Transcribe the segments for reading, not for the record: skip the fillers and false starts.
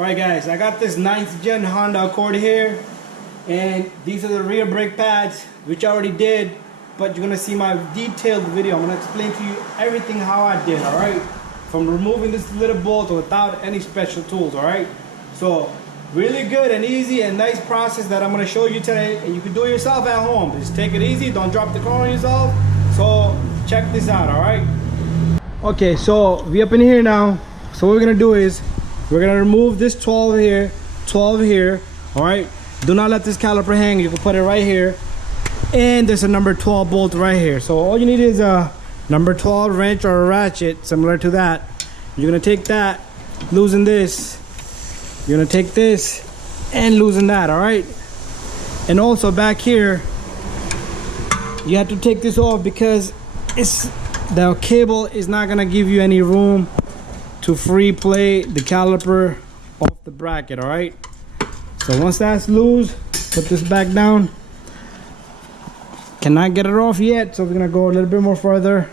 Alright guys, I got this 9th gen Honda Accord here, and these are the rear brake pads, which I already did, but you're gonna see my detailed video. I'm gonna explain to you everything how I did, alright? From removing this little bolt without any special tools, alright? So, really good and easy and nice process that I'm gonna show you today, and you can do it yourself at home. Just take it easy, don't drop the car on yourself. So, check this out, alright? Okay, so we up in here now. So what we're gonna do is, we're gonna remove this 12 here, 12 here, all right? Do not let this caliper hang. You can put it right here. And there's a number 12 bolt right here. So all you need is a number 12 wrench or a ratchet, similar to that. You're gonna take that, loosen this. You're gonna take this and loosen that, all right? And also back here, you have to take this off because the cable is not gonna give you any room to free play the caliper off the bracket, all right? So once that's loose, put this back down. Cannot get it off yet, so we're gonna go a little bit more further.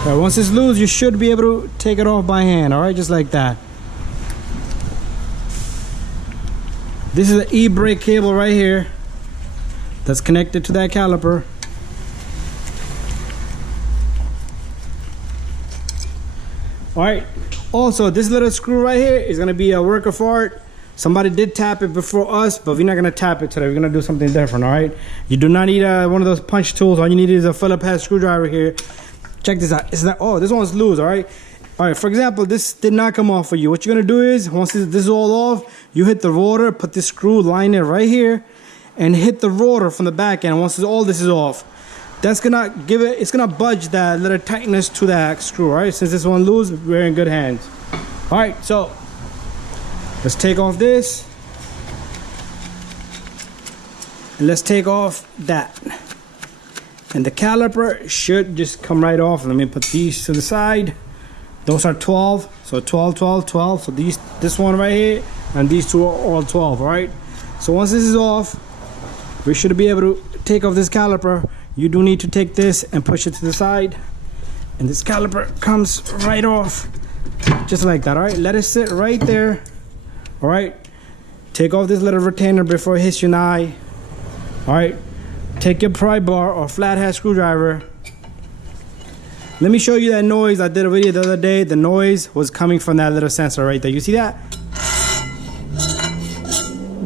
All right, once it's loose, you should be able to take it off by hand, all right? Just like that. This is an e-brake cable right here that's connected to that caliper. All right, also this little screw right here is gonna be a work of art. Somebody did tap it before us, but we're not gonna tap it today. We're gonna do something different, all right? You do not need one of those punch tools. All you need is a Phillips head screwdriver here. Check this out. It's not, oh, this one's loose, all right? All right, for example, this did not come off for you. What you're gonna do is, once this is all off, you hit the rotor, put this screw, line it right here, and hit the rotor from the back end. Once all this is off, that's gonna give it, it's gonna budge that little tightness to that screw, right? Since this one loose, we're in good hands. All right, so let's take off this, and let's take off that. And the caliper should just come right off. Let me put these to the side. Those are 12, so 12, 12, 12. So this one right here, and these two are all 12, all right? So once this is off, we should be able to take off this caliper. You do need to take this and push it to the side, and this caliper comes right off, just like that, all right? Let it sit right there, all right? Take off this little retainer before it hits your eye, all right? Take your pry bar or flathead screwdriver. Let me show you that noise. I did a video the other day. The noise was coming from that little sensor right there. You see that?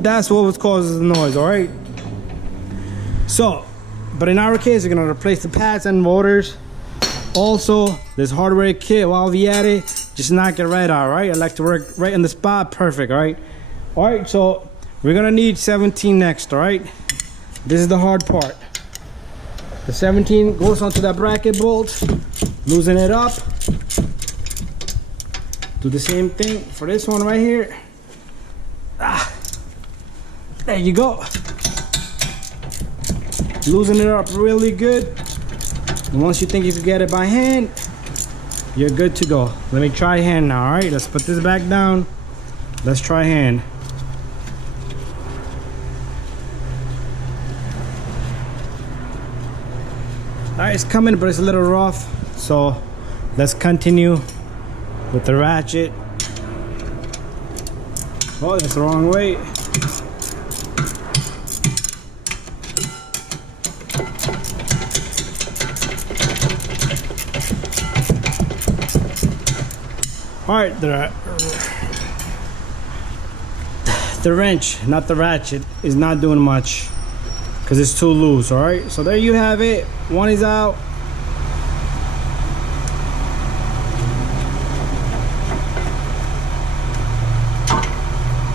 That's what was causing the noise, all right? So, but in our case, we're gonna replace the pads and motors. Also, this hardware kit, while we at it, just knock it right out, right? I like to work right in the spot, perfect, all right? All right, so we're gonna need 17 next, all right? This is the hard part. The 17 goes onto that bracket bolt, loosen it up. Do the same thing for this one right here. Ah, there you go. Loosen it up really good. And once you think you can get it by hand, you're good to go. Let me try hand now, all right? Let's put this back down. Let's try hand. All right, it's coming, but it's a little rough. So let's continue with the ratchet. Oh, that's the wrong way. All right, the wrench, not the ratchet, is not doing much because it's too loose, all right? So there you have it. One is out.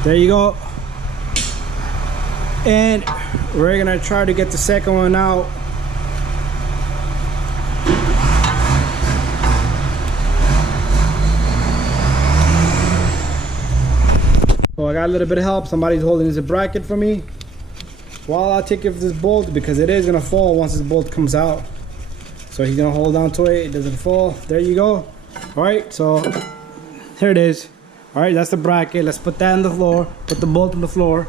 There you go. And we're gonna try to get the second one out. So I got a little bit of help. Somebody's holding this bracket for me while I take off this bolt, because it is gonna fall once this bolt comes out. So he's gonna hold on to it, it doesn't fall. There you go. All right, so here it is. All right, that's the bracket. Let's put that on the floor, put the bolt on the floor.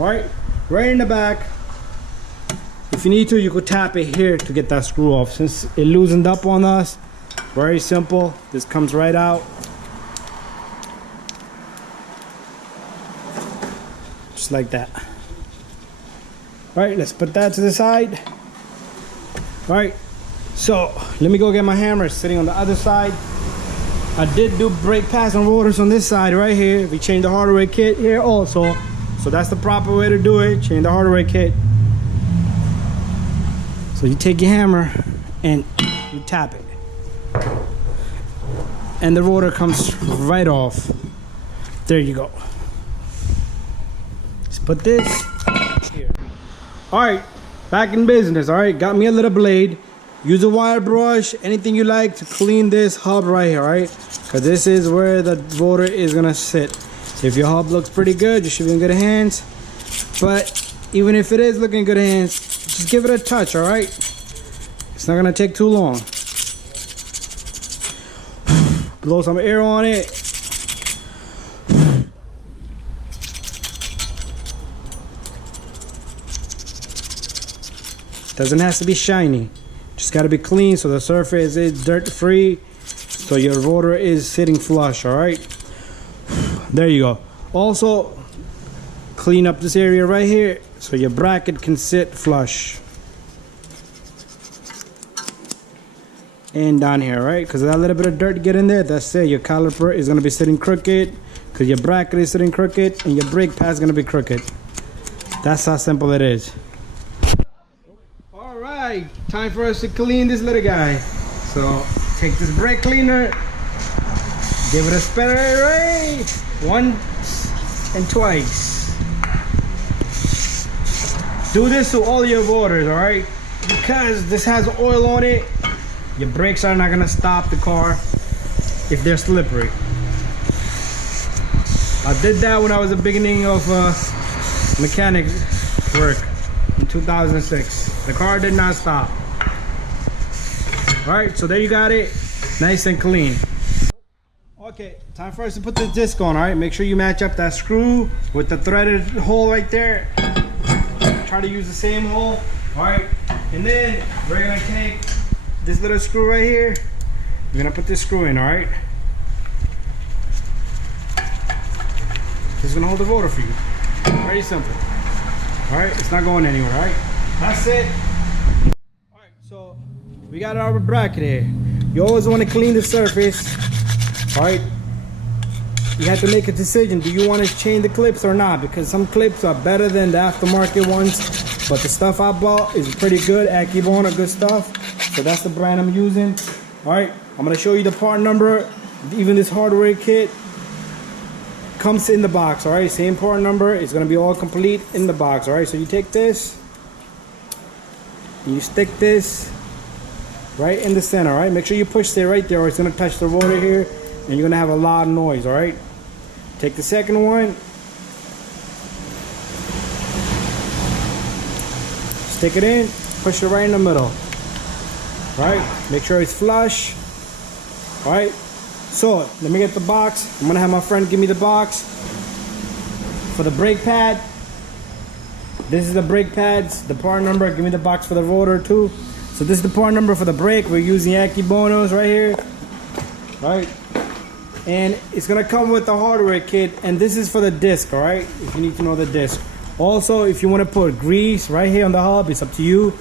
All right, right in the back. If you need to, you could tap it here to get that screw off. Since it loosened up on us, very simple. This comes right out. Just like that. All right, let's put that to the side. All right, so let me go get my hammer. It's sitting on the other side. I did do brake pads and rotors on this side right here. We changed the hardware kit here also. So that's the proper way to do it. Change the hardware kit. So you take your hammer and you tap it. And the rotor comes right off. There you go. Let's put this here. All right, back in business. All right, got me a little blade. Use a wire brush, anything you like to clean this hub right here, all right? Because this is where the rotor is gonna sit. If your hub looks pretty good, you should be in good hands. But even if it is looking in good hands, just give it a touch, all right? It's not gonna take too long. Blow some air on it. Doesn't have to be shiny. Just gotta be clean so the surface is dirt free. So your rotor is sitting flush, all right? There you go. Also, clean up this area right here so your bracket can sit flush. And down here, right? Because that little bit of dirt get in there, that's it. Your caliper is gonna be sitting crooked because your bracket is sitting crooked and your brake pad is gonna be crooked. That's how simple it is. All right, time for us to clean this little guy. So take this brake cleaner, give it a spray once and twice. Do this to all your rotors, all right? Because this has oil on it, your brakes are not gonna stop the car if they're slippery. I did that when I was the beginning of mechanic work in 2006. The car did not stop. All right, so there you got it, nice and clean. Okay, time for us to put the disc on, all right? Make sure you match up that screw with the threaded hole right there. Try to use the same hole, all right? And then we're gonna take this little screw right here. We're gonna put this screw in, all right? This is gonna hold the rotor for you. Very simple. All right, it's not going anywhere, all right? That's it. All right, so we got our bracket here. You always want to clean the surface, all right? You have to make a decision. Do you want to change the clips or not? Because some clips are better than the aftermarket ones, but the stuff I bought is pretty good. Akibon are good stuff. So that's the brand I'm using. All right, I'm gonna show you the part number. Even this hardware kit comes in the box, all right? Same part number, it's gonna be all complete in the box, all right? So you take this, you stick this right in the center, all right? Make sure you push it right there or it's gonna touch the rotor here and you're gonna have a loud noise, all right? Take the second one, stick it in, push it right in the middle. All right, make sure it's flush. All right, so let me get the box. I'm gonna have my friend give me the box for the brake pad. This is the brake pads, the part number. Give me the box for the rotor too. So this is the part number for the brake. We're using Akibonos right here. All right, and it's gonna come with the hardware kit, and this is for the disc, all right? If you need to know the disc. Also, if you wanna put grease right here on the hub, it's up to you.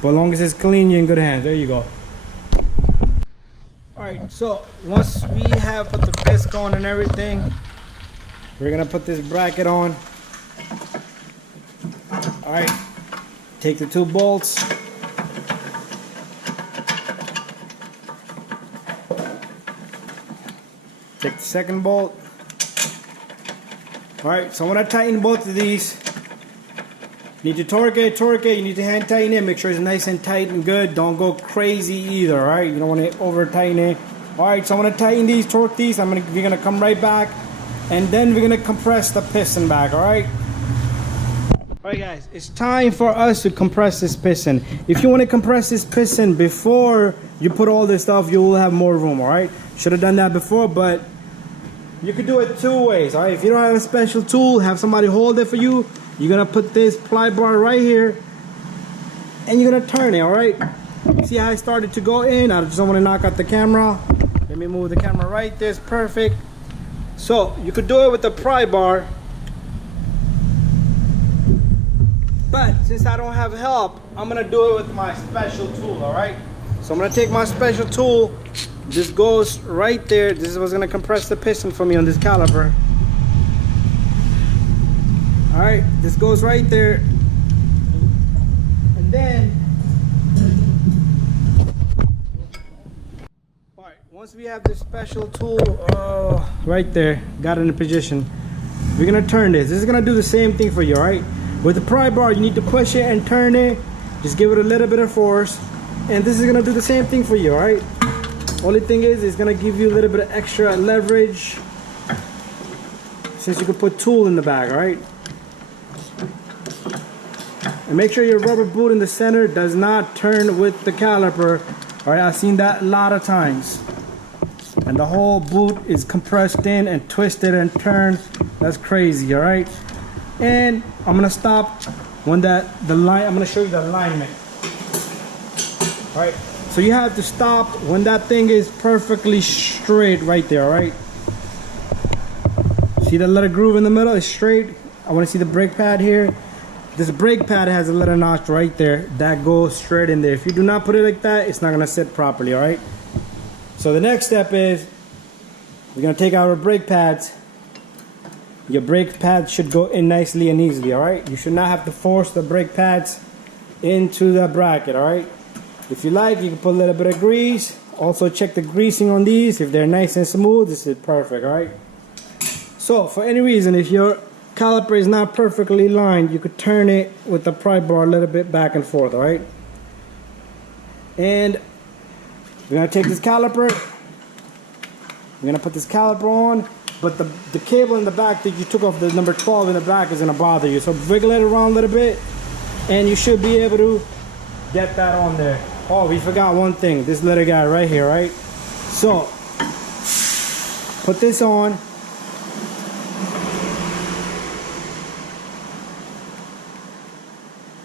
But as long as it's clean, you're in good hands. There you go. All right, so once we have put the disc on and everything, we're gonna put this bracket on. All right, take the two bolts. Take the second bolt. All right, so when I tighten both of these, you need to torque it, you need to hand tighten it, make sure it's nice and tight and good. Don't go crazy either, all right? You don't want to over tighten it. All right, so I'm gonna tighten these, torque these. We're gonna come right back and then we're gonna compress the piston back, all right? All right guys, it's time for us to compress this piston. If you want to compress this piston before you put all this stuff, you will have more room, all right? Should have done that before, but you could do it two ways, all right? If you don't have a special tool, have somebody hold it for you. You're gonna put this ply bar right here and you're gonna turn it, all right? See how I started to go in? I just don't want to knock out the camera. Let me move the camera right there. It's perfect. So you could do it with the pry bar, but since I don't have help, I'm gonna do it with my special tool, all right? So I'm gonna take my special tool. This goes right there. This is what's gonna compress the piston for me on this caliper. All right, this goes right there, and then all right, once we have this special tool right there, got it in position, we're gonna turn this. This is gonna do the same thing for you, all right? With the pry bar, you need to push it and turn it. Just give it a little bit of force, and this is gonna do the same thing for you, all right? Only thing is, it's gonna give you a little bit of extra leverage since you can put tool in the bag, all right? And make sure your rubber boot in the center does not turn with the caliper. All right, I've seen that a lot of times. And the whole boot is compressed in and twisted and turned. That's crazy, all right? And I'm gonna stop when I'm gonna show you the alignment. All right, so you have to stop when that thing is perfectly straight right there, all right? See that little groove in the middle is straight. I wanna see the brake pad here. This brake pad has a little notch right there that goes straight in there. If you do not put it like that, it's not gonna sit properly, all right? So the next step is we're gonna take out our brake pads. Your brake pads should go in nicely and easily, all right? You should not have to force the brake pads into the bracket, all right? If you like, you can put a little bit of grease. Also check the greasing on these. If they're nice and smooth, this is perfect, all right? So for any reason, if your caliper is not perfectly lined, you could turn it with the pry bar a little bit back and forth, all right? And we're gonna take this caliper, we're gonna put this caliper on, but the cable in the back that you took off, the number 12 in the back, is gonna bother you. So wiggle it around a little bit, and you should be able to get that on there. Oh, we forgot one thing, this little guy right here, right? So, put this on.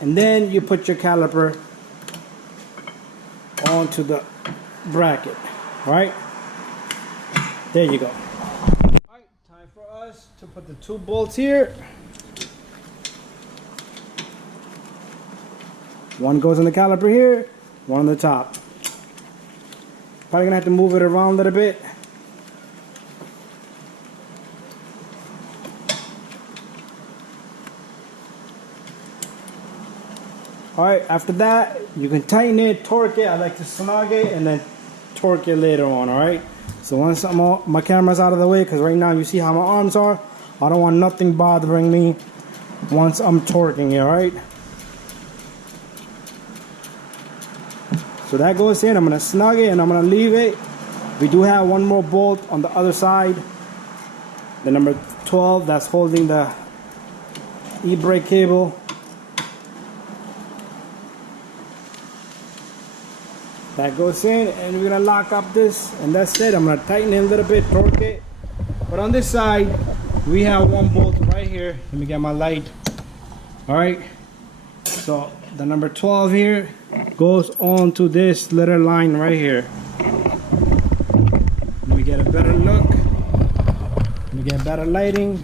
And then you put your caliper onto the bracket, all right? There you go. All right, time for us to put the two bolts here. One goes on the caliper here, one on the top. Probably gonna have to move it around a little bit. Alright, after that, you can tighten it, torque it. I like to snug it and then torque it later on, alright? So once my camera's out of the way, because right now you see how my arms are, I don't want nothing bothering me once I'm torquing it, alright? So that goes in. I'm going to snug it and I'm going to leave it. We do have one more bolt on the other side. The number 12 that's holding the e-brake cable. That goes in, and we're gonna lock up this, and that's it. I'm gonna tighten it a little bit, torque it. But on this side, we have one bolt right here. Let me get my light. All right. So the number 12 here goes on to this little line right here. Let me get a better look. Let me get better lighting.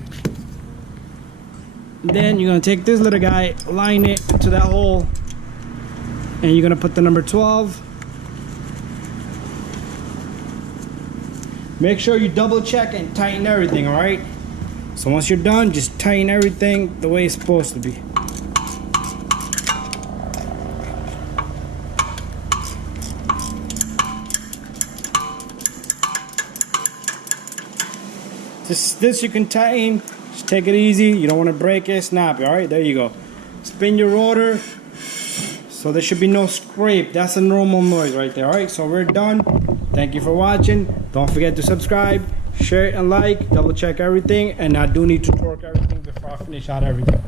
Then you're gonna take this little guy, line it to that hole, and you're gonna put the number 12. Make sure you double check and tighten everything, all right? So once you're done, just tighten everything the way it's supposed to be. This you can tighten. Just take it easy. You don't want to break it, snap it, all right? There you go. Spin your rotor. So there should be no scrape. That's a normal noise right there, all right? So we're done. Thank you for watching. Don't forget to subscribe, share and like, double check everything, and I do need to torque everything before I finish out everything.